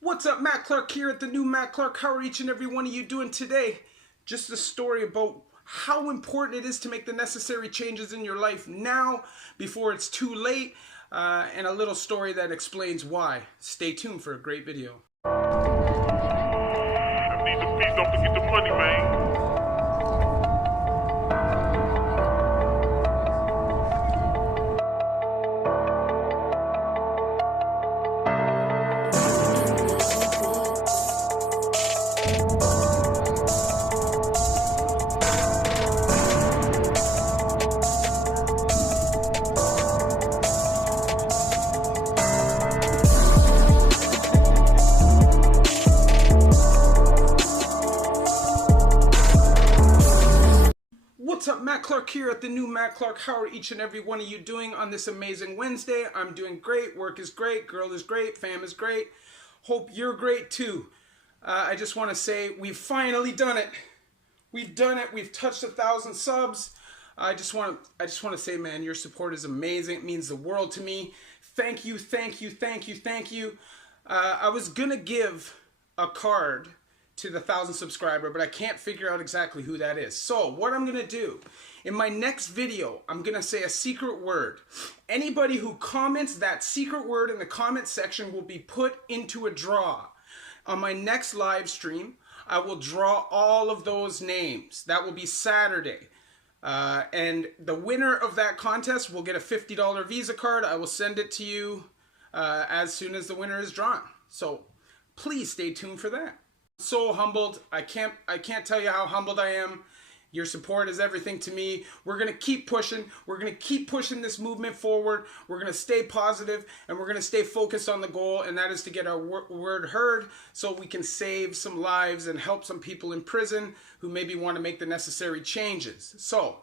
What's up, Matt Clark here at the new Matt Clark. How are each and every one of you doing today? Just a story about how important it is to make the necessary changes in your life now before it's too late, and a little story that explains why. Stay tuned for a great video. I need the fees, don't forget the money, man. What's up, Matt Clark here at the new Matt Clark. How are each and every one of you doing on this amazing Wednesday? I'm doing great. Work is great. Girl is great. Fam is great. Hope you're great too. I just want to say we've finally done it. We've done it. We've touched 1,000 subs. I just want to say, man, your support is amazing. It means the world to me. Thank you, thank you, thank you, thank you. I was gonna give a card to the 1,000 subscriber, but I can't figure out exactly who that is. So what I'm gonna do, in my next video, I'm gonna say a secret word. Anybody who comments that secret word in the comment section will be put into a draw. On my next live stream, I will draw all of those names. That will be Saturday. And the winner of that contest will get a $50 Visa card. I will send it to you as soon as the winner is drawn. So please stay tuned for that. So humbled. I can't tell you how humbled I am. Your support is everything to me. We're going to keep pushing. We're going to keep pushing this movement forward. We're going to stay positive, and we're going to stay focused on the goal, and that is to get our word heard so we can save some lives and help some people in prison who maybe want to make the necessary changes. So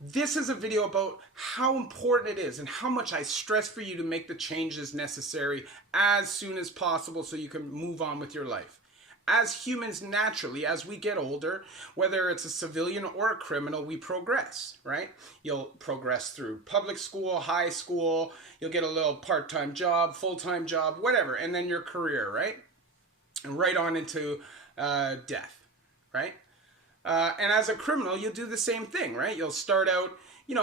this is a video about how important it is and how much I stress for you to make the changes necessary as soon as possible so you can move on with your life. As humans, naturally, as we get older, whether it's a civilian or a criminal, we progress, right? You'll progress through public school, high school, you'll get a little part-time job, full-time job, whatever, and then your career, right? And right on into death, right? And as a criminal, you'll do the same thing, right? You'll start out,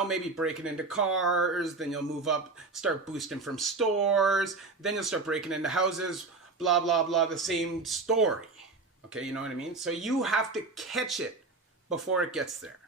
maybe breaking into cars, then you'll move up, start boosting from stores, then you'll start breaking into houses, blah, blah, blah, the same story. Okay, you know what I mean? So you have to catch it before it gets there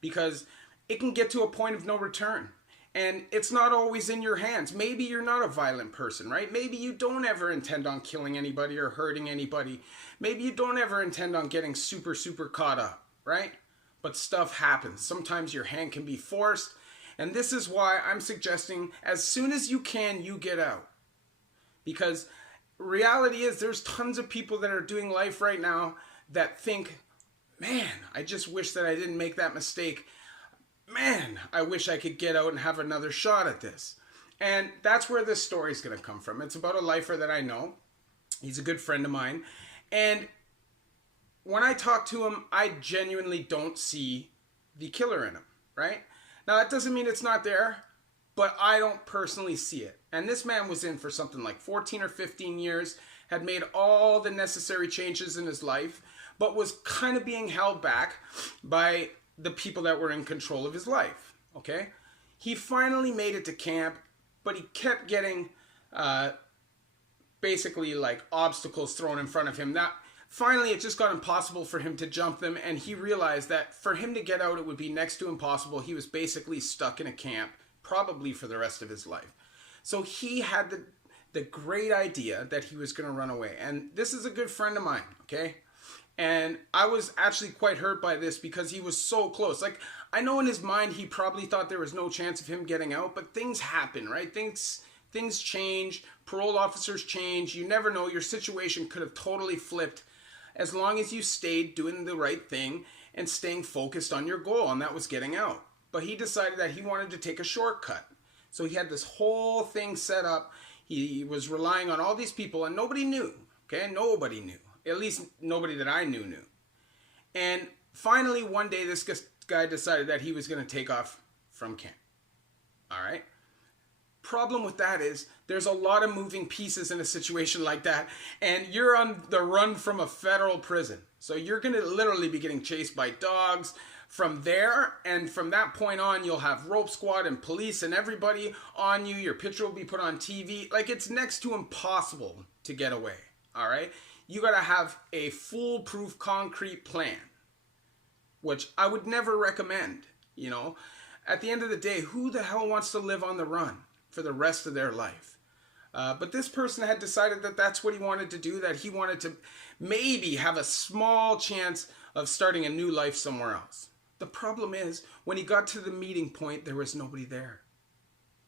because it can get to a point of no return. And it's not always in your hands. Maybe you're not a violent person, right? Maybe you don't ever intend on killing anybody or hurting anybody. Maybe you don't ever intend on getting super, super caught up, right? But stuff happens. Sometimes your hand can be forced. And this is why I'm suggesting as soon as you can, you get out. Because reality is there's tons of people that are doing life right now that think, man, I just wish that I didn't make that mistake. Man, I wish I could get out and have another shot at this. And that's where this story is going to come from. It's about a lifer that I know. He's a good friend of mine. And when I talk to him, I genuinely don't see the killer in him, right? Now, that doesn't mean it's not there, but I don't personally see it. And this man was in for something like 14 or 15 years, had made all the necessary changes in his life, but was kind of being held back by the people that were in control of his life, okay? He finally made it to camp, but he kept getting basically like obstacles thrown in front of him. That finally it just got impossible for him to jump them, and he realized that for him to get out it would be next to impossible. He was basically stuck in a camp, probably for the rest of his life. So he had the great idea that he was going to run away. And this is a good friend of mine, okay? And I was actually quite hurt by this because he was so close. Like, I know in his mind he probably thought there was no chance of him getting out, but things happen, right? Things change, parole officers change, you never know. Your situation could have totally flipped as long as you stayed doing the right thing and staying focused on your goal, and that was getting out. But he decided that he wanted to take a shortcut. So he had this whole thing set up. He was relying on all these people, and nobody knew, okay? Nobody knew. At least nobody that I knew. And finally, one day, this guy decided that he was going to take off from camp. All right? problem with that is there's a lot of moving pieces in a situation like that, and you're on the run from a federal prison. So you're going to literally be getting chased by dogs from there, and from that point on, you'll have rope squad and police and everybody on you. Your picture will be put on TV. Like, it's next to impossible to get away, all right? You got to have a foolproof concrete plan, which I would never recommend, you know? At the end of the day, who the hell wants to live on the run for the rest of their life? But this person had decided that that's what he wanted to do, that he wanted to maybe have a small chance of starting a new life somewhere else. The problem is, when he got to the meeting point, there was nobody there.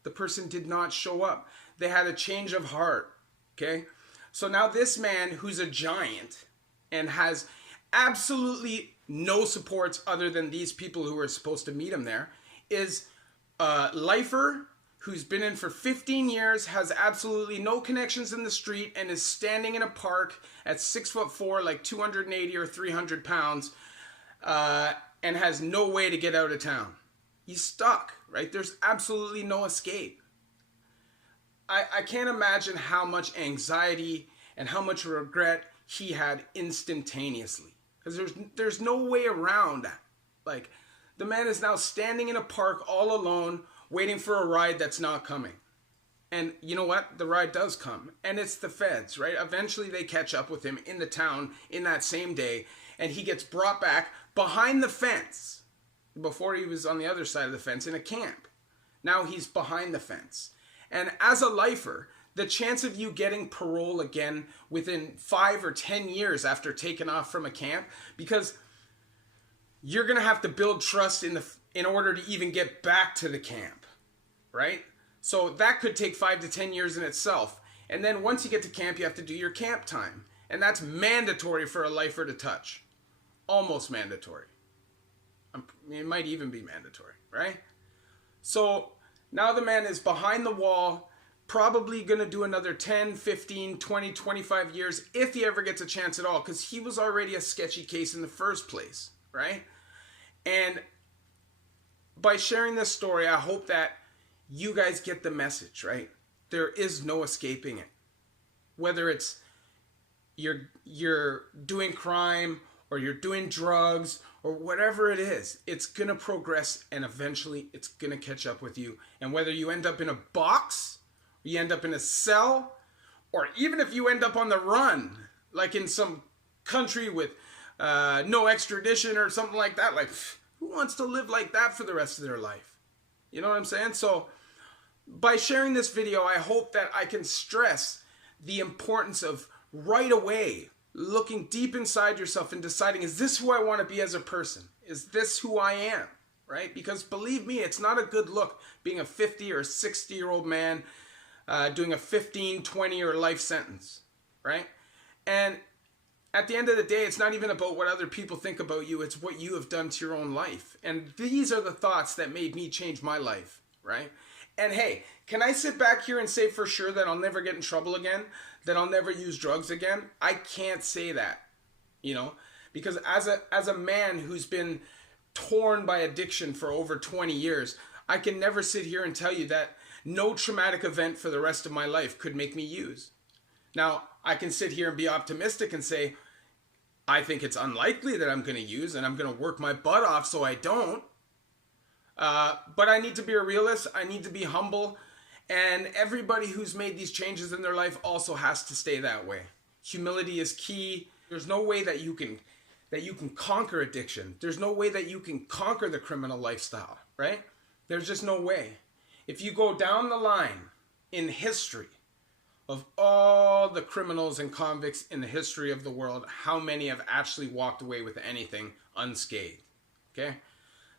The person did not show up. They had a change of heart, okay? So now this man, who's a giant and has absolutely no supports other than these people who were supposed to meet him there, is a lifer who's been in for 15 years, has absolutely no connections in the street, and is standing in a park at 6'4", like 280 or 300 pounds, and has no way to get out of town. He's stuck, right? There's absolutely no escape. I can't imagine how much anxiety and how much regret he had instantaneously. Because there's no way around that. Like, the man is now standing in a park all alone, waiting for a ride that's not coming. And you know what? The ride does come. And it's the feds, right? Eventually they catch up with him in the town in that same day, and he gets brought back behind the fence. Before he was on the other side of the fence in a camp. Now he's behind the fence. And as a lifer, the chance of you getting parole again within 5 or 10 years after taking off from a camp, because you're going to have to build trust in order to even get back to the camp, right? So that could take 5 to 10 years in itself. And then once you get to camp, you have to do your camp time. And that's mandatory for a lifer to touch. Almost mandatory. It might even be mandatory, right? So now the man is behind the wall, probably going to do another 10, 15, 20, 25 years if he ever gets a chance at all, because he was already a sketchy case in the first place, right? And by sharing this story, I hope that you guys get the message, right? There is no escaping it. Whether it's you're doing crime or you're doing drugs or whatever it is, it's going to progress and eventually it's going to catch up with you. And whether you end up in a box, or you end up in a cell, or even if you end up on the run, like in some country with no extradition or something like that, like, who wants to live like that for the rest of their life? You know what I'm saying? So by sharing this video, I hope that I can stress the importance of right away looking deep inside yourself and deciding, is this who I want to be as a person? Is this who I am? Right? Because believe me, it's not a good look being a 50 or 60-year-old man doing a 15, 20-year life sentence. Right? And at the end of the day, it's not even about what other people think about you. It's what you have done to your own life. And these are the thoughts that made me change my life. Right? And hey, can I sit back here and say for sure that I'll never get in trouble again? That I'll never use drugs again? I can't say that, you know, because as a man who's been torn by addiction for over 20 years, I can never sit here and tell you that no traumatic event for the rest of my life could make me use. Now, I can sit here and be optimistic and say, I think it's unlikely that I'm going to use, and I'm going to work my butt off so I don't. But I need to be a realist. I need to be humble. And everybody who's made these changes in their life also has to stay that way. Humility is key. There's no way that you can conquer addiction. There's no way that you can conquer the criminal lifestyle, right? There's just no way. If you go down the line in history of all the criminals and convicts in the history of the world, how many have actually walked away with anything unscathed, okay?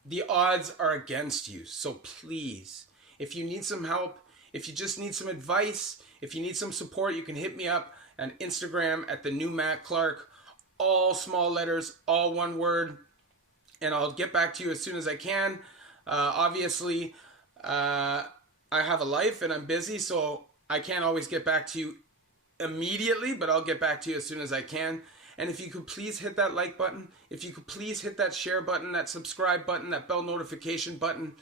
The odds are against you. So please, if you need some help, if you just need some advice, if you need some support, you can hit me up on Instagram at the new Matt Clark, all small letters, all one word, and I'll get back to you as soon as I can. Obviously, I have a life and I'm busy, so I can't always get back to you immediately, but I'll get back to you as soon as I can. And if you could please hit that like button, if you could please hit that share button, that subscribe button, that bell notification button,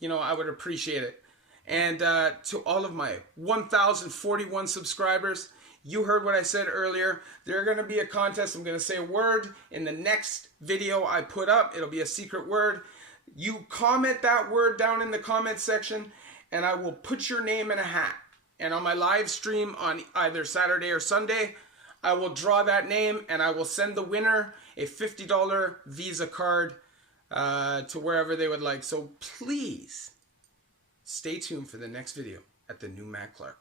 you know, I would appreciate it. And to all of my 1,041 subscribers, you heard what I said earlier. There's going to be a contest. I'm going to say a word in the next video I put up. It'll be a secret word. You comment that word down in the comment section, and I will put your name in a hat. And on my live stream on either Saturday or Sunday, I will draw that name, and I will send the winner a $50 Visa card to wherever they would like. So please stay tuned for the next video at the new Matt Clark.